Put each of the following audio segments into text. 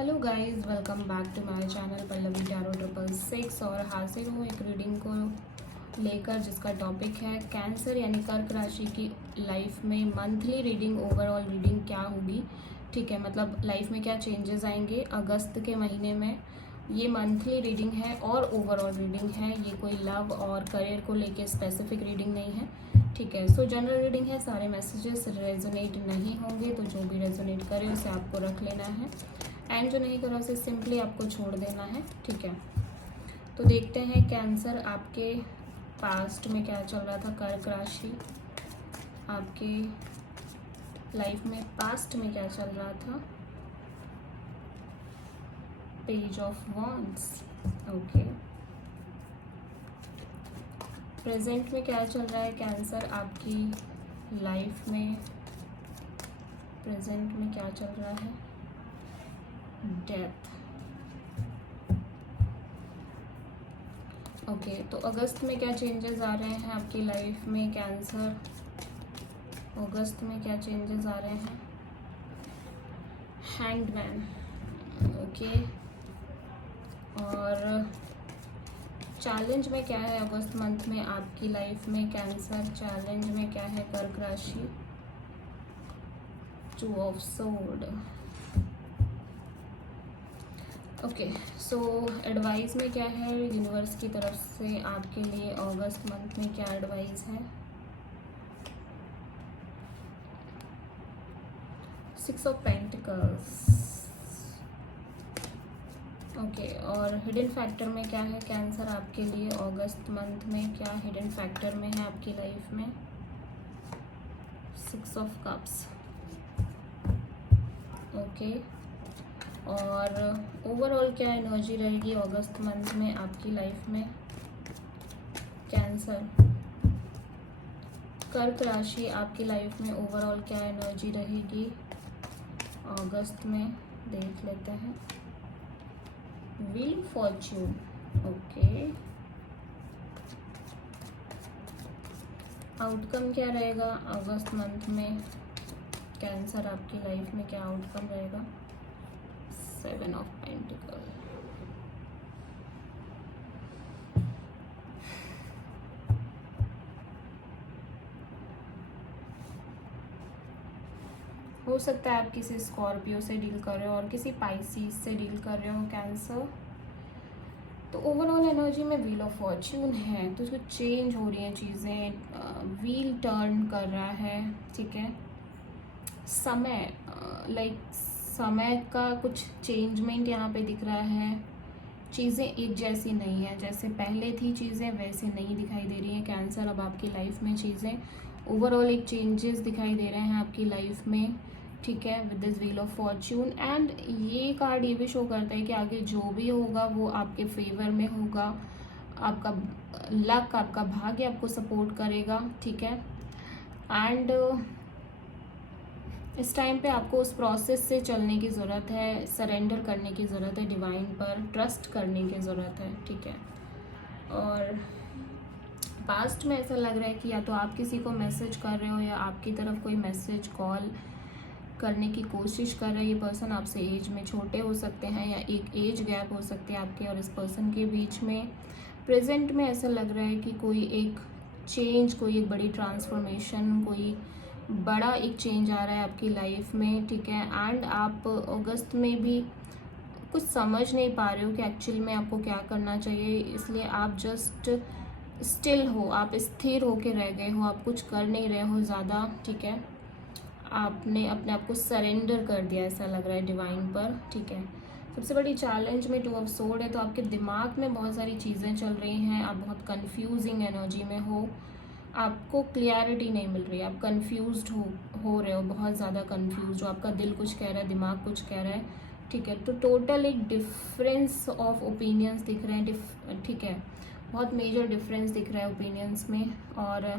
Hello guys, welcome back to my channel Pallavi tarot 666। और हाजिर हूँ एक रीडिंग को लेकर जिसका टॉपिक है कैंसर यानी कर्क राशि की लाइफ में मंथली रीडिंग, ओवरऑल रीडिंग क्या होगी। ठीक है, मतलब लाइफ में क्या चेंजेस आएंगे अगस्त के महीने में। ये मंथली रीडिंग है और ओवरऑल रीडिंग है, ये कोई लव और करियर को लेके स्पेसिफिक रीडिंग नहीं है। ठीक है, सो जनरल रीडिंग है, सारे मैसेजेस रेजोनेट नहीं होंगे, तो जो भी रेजोनेट करे उसे आपको रख लेना है एंड जो नहीं करा उसे सिंपली आपको छोड़ देना है। ठीक है, तो देखते हैं कैंसर आपके पास्ट में क्या चल रहा था। कर्क राशि आपके लाइफ में पास्ट में क्या चल रहा था। Page of wands. Okay, present में क्या चल रहा है कैंसर आपकी लाइफ में। प्रेजेंट में क्या चल रहा है। डेथ। ओके, तो अगस्त में क्या चेंजेस आ रहे हैं आपकी लाइफ में कैंसर। अगस्त में क्या चेंजेस आ रहे हैं। Hanged man. ओके, और चैलेंज में क्या है अगस्त मंथ में आपकी लाइफ में कैंसर। चैलेंज में क्या है कर्क राशि। 2 of sword. Okay, so advice में क्या है यूनिवर्स की तरफ से आपके लिए अगस्त मंथ में क्या एडवाइस है। 6 ऑफ पेंटिकल्स। ओके, और हिडन फैक्टर में क्या है कैंसर आपके लिए अगस्त मंथ में। क्या हिडन फैक्टर में है आपकी लाइफ में। 6 ऑफ कप्स। ओके, और ओवरऑल क्या एनर्जी रहेगी अगस्त मंथ में आपकी लाइफ में कैंसर। कर्क राशि आपकी लाइफ में ओवरऑल क्या एनर्जी रहेगी अगस्त में, देख लेते हैं। Wheel Fortune. ओके, आउटकम क्या रहेगा अगस्त मंथ में कैंसर आपकी लाइफ में, क्या आउटकम रहेगा। 7 ऑफ पेंटिकल। हो सकता है आप किसी स्कॉर्पियो से डील कर रहे हो और किसी पाइसिस से डील कर रहे हो कैंसर। तो ओवरऑल एनर्जी में व्हील ऑफ फॉर्च्यून है, तो कुछ चेंज हो रही हैं चीज़ें, व्हील टर्न कर रहा है। ठीक है, समय लाइक समय का कुछ चेंजमेंट यहाँ पे दिख रहा है। चीज़ें एक जैसी नहीं है, जैसे पहले थी चीज़ें वैसे नहीं दिखाई दे रही हैं कैंसर। अब आपकी लाइफ में चीज़ें ओवरऑल एक चेंजेस दिखाई दे रहे हैं आपकी लाइफ में। ठीक है, with this wheel of Fortune and ये कार्ड ये भी शो करता है कि आगे जो भी होगा वो आपके फेवर में होगा। आपका लक, आपका भाग्य आपको सपोर्ट करेगा। ठीक है, एंड इस टाइम पे आपको उस प्रोसेस से चलने की ज़रूरत है, सरेंडर करने की ज़रूरत है, डिवाइन पर ट्रस्ट करने की ज़रूरत है। ठीक है, और पास्ट में ऐसा लग रहा है कि या तो आप किसी को मैसेज कर रहे हो या आपकी तरफ कोई मैसेज कॉल करने की कोशिश कर रहे हैं। ये पर्सन आपसे एज में छोटे हो सकते हैं या एक एज गैप हो सकते हैं आपके और इस पर्सन के बीच में। प्रेजेंट में ऐसा लग रहा है कि कोई एक चेंज, कोई एक बड़ी ट्रांसफॉर्मेशन, कोई बड़ा एक चेंज आ रहा है आपकी लाइफ में। ठीक है, एंड आप अगस्त में भी कुछ समझ नहीं पा रहे हो कि एक्चुअली में आपको क्या करना चाहिए, इसलिए आप जस्ट स्टिल हो, आप स्थिर होके रह गए हो, आप कुछ कर नहीं रहे हो ज़्यादा। ठीक है, आपने अपने आप को सरेंडर कर दिया ऐसा लग रहा है डिवाइन पर। ठीक है, सबसे बड़ी चैलेंज में 2 ऑफ सोर्ड है, तो आपके दिमाग में बहुत सारी चीज़ें चल रही हैं, आप बहुत कंफ्यूजिंग एनर्जी में हो, आपको क्लियरिटी नहीं मिल रही है, आप कंफ्यूज्ड हो रहे हो, बहुत ज़्यादा कंफ्यूज हो, आपका दिल कुछ कह रहा है, दिमाग कुछ कह रहा है। ठीक है, तो टोटल एक डिफरेंस ऑफ ओपिनियंस दिख रहे हैं। ठीक है, बहुत मेजर डिफरेंस दिख रहा है ओपिनियंस में। और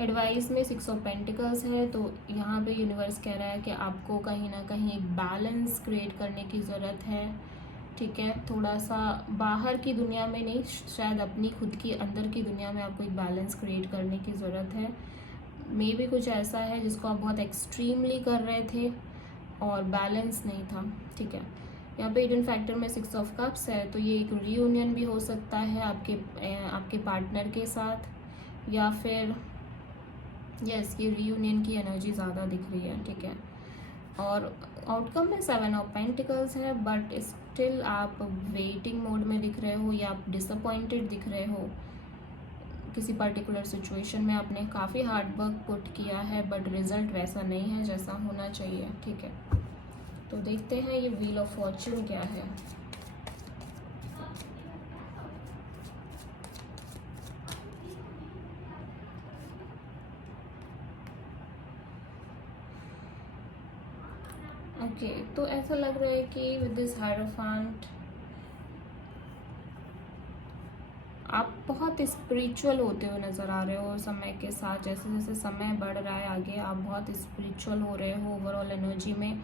एडवाइस में 6 ऑफ पेंटिकल्स है, तो यहाँ पे यूनिवर्स कह रहा है कि आपको कहीं ना कहीं एक बैलेंस क्रिएट करने की ज़रूरत है। ठीक है, थोड़ा सा बाहर की दुनिया में नहीं, शायद अपनी खुद की अंदर की दुनिया में आपको एक बैलेंस क्रिएट करने की ज़रूरत है। मे भी कुछ ऐसा है जिसको आप बहुत एक्सट्रीमली कर रहे थे और बैलेंस नहीं था। ठीक है, यहाँ पे हिडन फैक्टर में 6 ऑफ कप्स है, तो ये एक रीयूनियन भी हो सकता है आपके पार्टनर के साथ, या फिर यस ये रीयूनियन की एनर्जी ज़्यादा दिख रही है, ठीक है। और आउटकम में 7 ऑफ पेंटिकल्स है, बट स्टिल आप वेटिंग मोड में दिख रहे हो या आप डिसअपॉइंटेड दिख रहे हो किसी पर्टिकुलर सिचुएशन में। आपने काफ़ी हार्ड वर्क पुट किया है बट रिजल्ट वैसा नहीं है जैसा होना चाहिए, ठीक है। तो देखते हैं ये व्हील ऑफ फॉर्च्यून क्या है। ओके तो ऐसा लग रहा है कि विद दिस हायरोफेंट आप बहुत स्पिरिचुअल होते हुए नज़र आ रहे हो समय के साथ। जैसे जैसे समय बढ़ रहा है आगे, आप बहुत स्पिरिचुअल हो रहे हो। ओवरऑल एनर्जी में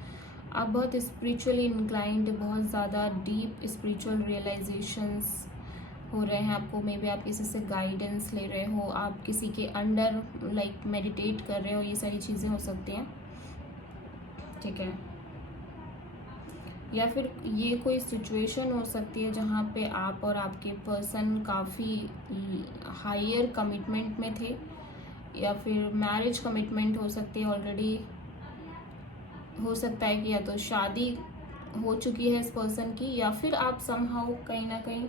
आप बहुत स्पिरिचुअली इंक्लाइंड, बहुत ज़्यादा डीप स्पिरिचुअल रियलाइजेशंस हो रहे हैं आपको। मे बी आप किसी से गाइडेंस ले रहे हो, आप किसी के अंडर लाइक मेडिटेट कर रहे हो, ये सारी चीज़ें हो सकती हैं, ठीक है। या फिर ये कोई सिचुएशन हो सकती है जहाँ पे आप और आपके पर्सन काफ़ी हायर कमिटमेंट में थे, या फिर मैरिज कमिटमेंट हो सकती है ऑलरेडी। हो सकता है कि या तो शादी हो चुकी है इस पर्सन की, या फिर आप समहाउ कहीं ना कहीं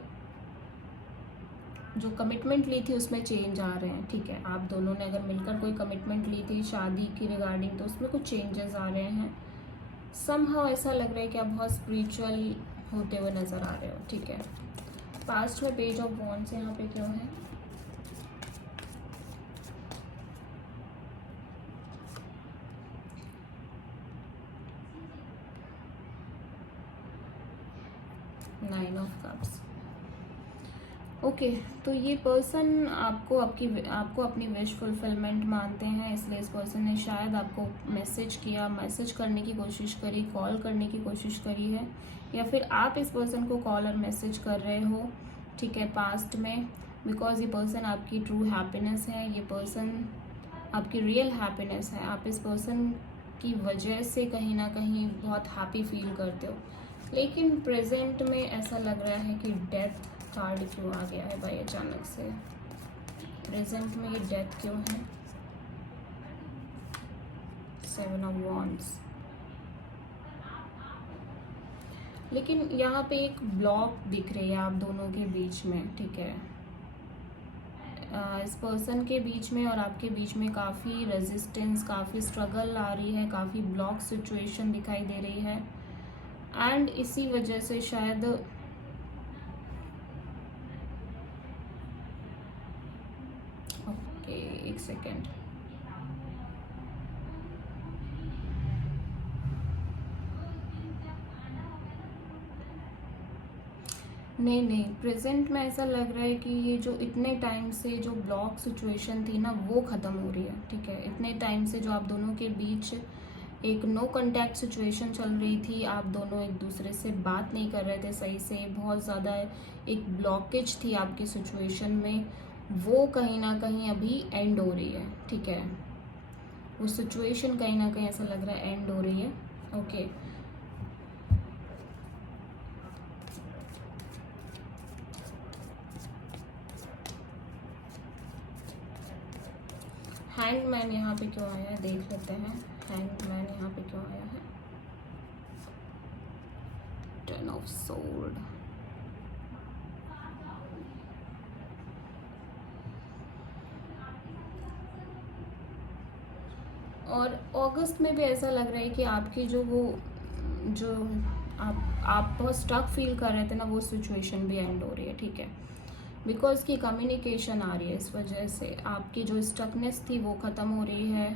जो कमिटमेंट ली थी उसमें चेंज आ रहे हैं, ठीक है। आप दोनों ने अगर मिलकर कोई कमिटमेंट ली थी शादी की रिगार्डिंग, तो उसमें कुछ चेंजेस आ रहे हैं। समहाउ ऐसा लग रहा है कि आप बहुत स्पिरिचुअल होते हुए नज़र आ रहे हो, ठीक है। पास्ट में पेज ऑफ वॉन्ड्स यहाँ पे क्यों है? Nine of cups. ओके तो ये पर्सन आपको अपनी विश फुलफिलमेंट मानते हैं, इसलिए इस पर्सन ने शायद आपको मैसेज करने की कोशिश करी, कॉल करने की कोशिश करी है, या फिर आप इस पर्सन को कॉल और मैसेज कर रहे हो, ठीक है, पास्ट में। बिकॉज ये पर्सन आपकी ट्रू हैप्पीनेस है, ये पर्सन आपकी रियल हैप्पीनेस है। आप इस पर्सन की वजह से कहीं ना कहीं बहुत हैप्पी फील करते हो। लेकिन प्रेजेंट में ऐसा लग रहा है कि डेथ कार्ड क्यों आ गया है भाई अचानक से? प्रेजेंट में ये डेथ क्यों है? 7 ऑफ वॉन्ड्स। लेकिन यहाँ पे एक ब्लॉक दिख रही है आप दोनों के बीच में, ठीक है। इस पर्सन के बीच में और आपके बीच में काफ़ी रेजिस्टेंस, काफ़ी स्ट्रगल आ रही है, काफ़ी ब्लॉक सिचुएशन दिखाई दे रही है। एंड इसी वजह से शायद एक सेकेंड, नहीं प्रेजेंट में ऐसा लग रहा है कि ये जो इतने टाइम से जो ब्लॉक सिचुएशन थी ना वो ख़त्म हो रही है, ठीक है। इतने टाइम से जो आप दोनों के बीच एक नो कांटेक्ट सिचुएशन चल रही थी, आप दोनों एक दूसरे से बात नहीं कर रहे थे सही से, बहुत ज़्यादा एक ब्लॉकेज थी आपकी सिचुएशन में, वो कहीं ना कहीं अभी एंड हो रही है, ठीक है। वो सिचुएशन कहीं ना कहीं ऐसा लग रहा है एंड हो रही है, ओके। हैंगमैन यहाँ पे क्यों आया है देख लेते हैं। हैंगमैन यहाँ पे क्यों आया है? 10 ऑफ सोर्ड। और अगस्त में भी ऐसा लग रहा है कि आपकी जो आप बहुत स्टक फील कर रहे थे ना, वो सिचुएशन भी एंड हो रही है, ठीक है। बिकॉज की कम्युनिकेशन आ रही है, इस वजह से आपकी जो स्टकनेस थी वो ख़त्म हो रही है,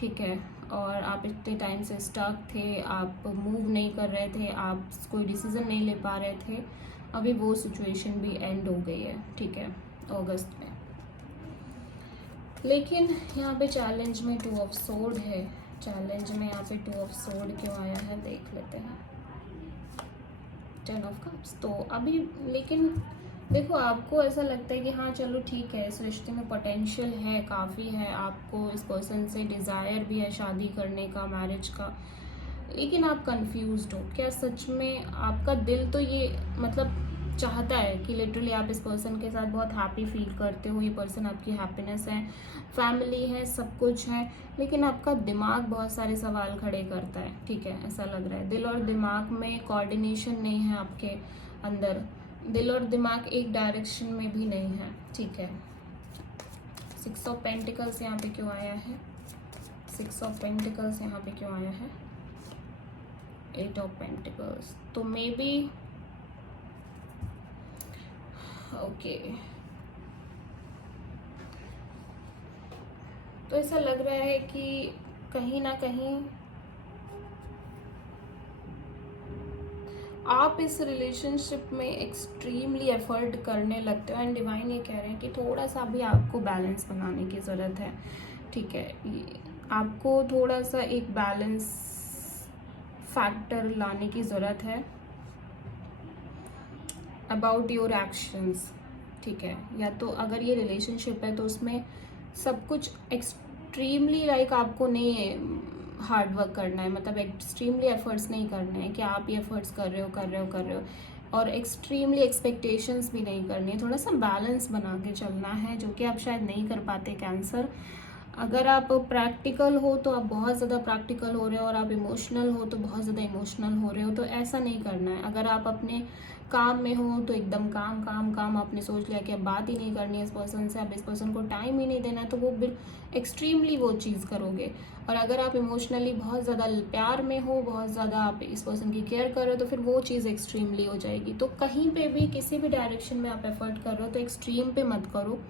ठीक है। और आप इतने टाइम से स्टक थे, आप मूव नहीं कर रहे थे, आप कोई डिसीज़न नहीं ले पा रहे थे, अभी वो सिचुएशन भी एंड हो गई है, ठीक है, अगस्त में। लेकिन यहाँ पे चैलेंज में 2 ऑफ सोर्ड है। चैलेंज में यहाँ पे 2 ऑफ सोर्ड क्यों आया है देख लेते हैं। 10 ऑफ कप्स। तो अभी लेकिन देखो, आपको ऐसा लगता है कि हाँ चलो ठीक है, इस रिश्ते में पोटेंशियल है, काफ़ी है, आपको इस पर्सन से डिज़ायर भी है शादी करने का, मैरिज का, लेकिन आप कंफ्यूज्ड हो। क्या सच में आपका दिल तो ये मतलब चाहता है कि लिटरली आप इस पर्सन के साथ बहुत हैप्पी फील करते हो, ये पर्सन आपकी हैप्पीनेस है, फैमिली है, सब कुछ है, लेकिन आपका दिमाग बहुत सारे सवाल खड़े करता है, ठीक है। ऐसा लग रहा है दिल और दिमाग में कोऑर्डिनेशन नहीं है आपके अंदर, दिल और दिमाग एक डायरेक्शन में भी नहीं है, ठीक है। 6 ऑफ पेंटिकल्स यहाँ पे क्यों आया है? 6 ऑफ पेंटिकल्स यहाँ पे क्यों आया है? 8 ऑफ पेंटिकल्स। तो मे बी ओके, तो ऐसा लग रहा है कि कहीं ना कहीं आप इस रिलेशनशिप में एक्सट्रीमली एफर्ट करने लगते हो, एंड डिवाइन ये कह रहे हैं कि थोड़ा सा भी आपको बैलेंस बनाने की ज़रूरत है, ठीक है। आपको थोड़ा सा एक बैलेंस फैक्टर लाने की ज़रूरत है अबाउट योर एक्शंस, ठीक है। या तो अगर ये रिलेशनशिप है तो उसमें सब कुछ एक्सट्रीमली लाइक आपको नहीं हार्ड वर्क करना है, मतलब एक्सट्रीमली एफर्ट्स नहीं करने हैं कि आप ये एफर्ट्स कर रहे हो, और एक्सट्रीमली एक्सपेक्टेशंस भी नहीं करनी है। थोड़ा सा बैलेंस बना के चलना है, जो कि आप शायद नहीं कर पाते कैंसर। अगर आप प्रैक्टिकल हो तो आप बहुत ज़्यादा प्रैक्टिकल हो रहे हो, और आप इमोशनल हो तो बहुत ज़्यादा इमोशनल हो रहे हो, तो ऐसा नहीं करना है। अगर आप अपने काम में हो तो एकदम काम काम काम, आपने सोच लिया कि अब बात ही नहीं करनी है इस पर्सन से, अब इस पर्सन को टाइम ही नहीं देना है, तो वो एक्सट्रीमली वो चीज़ करोगे। और अगर आप इमोशनली बहुत ज़्यादा प्यार में हो, बहुत ज़्यादा आप इस पर्सन की केयर कर रहे हो, तो फिर वो चीज़ एक्सट्रीमली हो जाएगी। तो कहीं पे भी किसी भी डायरेक्शन में आप एफर्ट कर रहे हो तो एक्सट्रीम पे मत करो,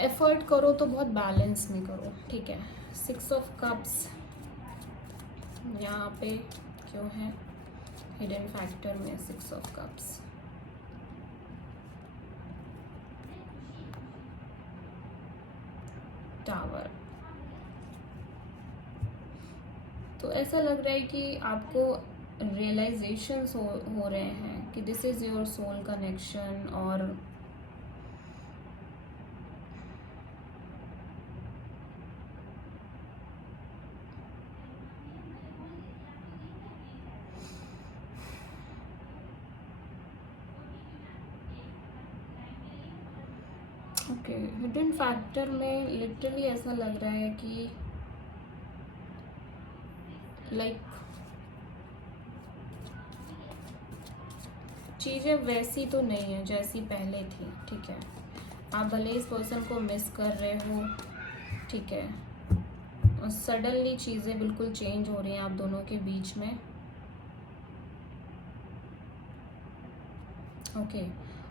एफर्ट करो तो बहुत बैलेंस में करो, ठीक है। 6 ऑफ कप्स यहाँ पे क्यों है? हिडन फैक्टर में 6 ऑफ कप्स। टावर। तो ऐसा लग रहा है कि आपको रियलाइजेशंस हो रहे हैं कि this is your soul connection, और ओके, हिडन फैक्टर में लिटरली ऐसा लग रहा है कि लाइक चीज़ें वैसी तो नहीं है जैसी पहले थी, ठीक है। आप भले इस पर्सन को मिस कर रहे हो, ठीक है, और सडनली चीज़ें बिल्कुल चेंज हो रही हैं आप दोनों के बीच में, ओके।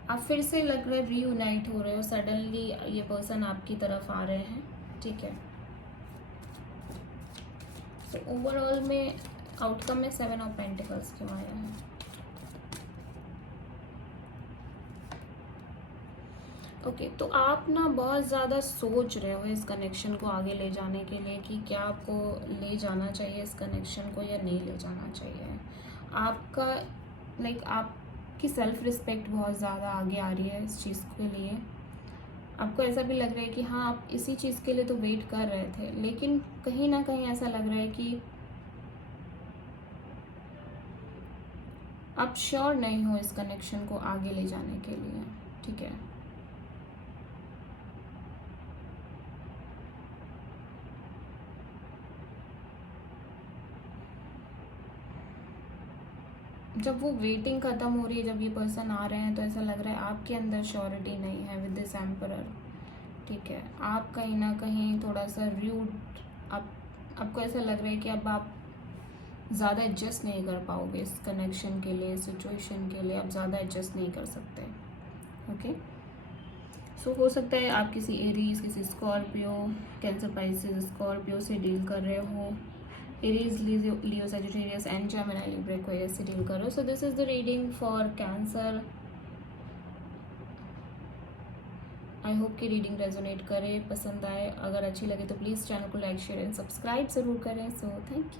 आप फिर से लग रहा है रीयूनाइट हो रहे हो, सडनली ये पर्सन आपकी तरफ आ रहे हैं, ठीक है। तो ओवरऑल में आउटकम में 7 ऑफ पेंटिकल्स क्यों आया है? ओके, तो आप ना बहुत ज़्यादा सोच रहे हो इस कनेक्शन को आगे ले जाने के लिए कि क्या आपको ले जाना चाहिए इस कनेक्शन को या नहीं ले जाना चाहिए। आपका लाइक आपकी सेल्फ रिस्पेक्ट बहुत ज़्यादा आगे आ रही है इस चीज़ के लिए। आपको ऐसा भी लग रहा है कि हाँ, आप इसी चीज़ के लिए तो वेट कर रहे थे, लेकिन कहीं ना कहीं ऐसा लग रहा है कि आप श्योर नहीं हो इस कनेक्शन को आगे ले जाने के लिए, ठीक है। जब वो वेटिंग ख़त्म हो रही है, जब ये पर्सन आ रहे हैं, तो ऐसा लग रहा है आपके अंदर श्योरिटी नहीं है विद दिस एम्परर, ठीक है। आप कहीं ना कहीं थोड़ा सा रूड, आपको ऐसा लग रहा है कि अब आप ज़्यादा एडजस्ट नहीं कर पाओगे इस कनेक्शन के लिए, सिचुएशन के लिए आप ज़्यादा एडजस्ट नहीं कर सकते, ओके। सो हो सकता है आप किसी एरीज, किसी स्कॉर्पियो, कैंसर, पाइसेस, स्कॉर्पियो से डील कर रहे हो, Aries, Leo, Sagittarius and Gemini, Libra, Aquarius से डील कर रहे हो। So this is the reading for cancer. I hope कि रीडिंग रेजोनेट करे, पसंद आए। अगर अच्छी लगे तो प्लीज़ चैनल को लाइक, शेयर एंड सब्सक्राइब ज़रूर करें। So thank you.